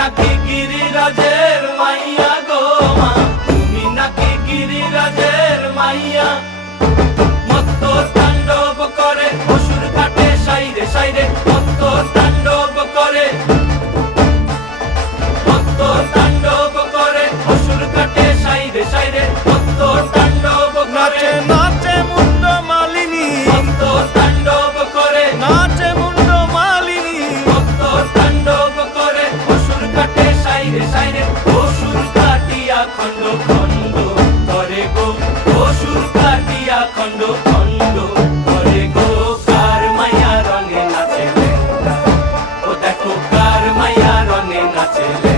নাকি গিরিরাজের মাইয়া গো মা, তুমি নাকি গিরিরাজের মাইয়া। মত্ত তাণ্ডব করে অসুর কাটে সাইরে সাইরে, মত্ত তাণ্ডব করে, মত্ত তাণ্ডব করে অসুর কাটে সাইরে সাইরে, মত্ত তাণ্ডব করে। নাচে মুন্ড মালিনী, মত্ত তাণ্ডব করে, নাচে মুন্ড মালিনী, মত্ত তাণ্ডব করে অসুর কাটে সাইরে সাইরে, অসুর কাটিয়া খণ্ড খণ্ড করে গো, অসুর কাটিয়া খণ্ড খণ্ড করে গো। কার মায়া রঙে নাচে লেঙ্গা, ও দেখো কার মায়া রঙে নাচে লেঙ্গা।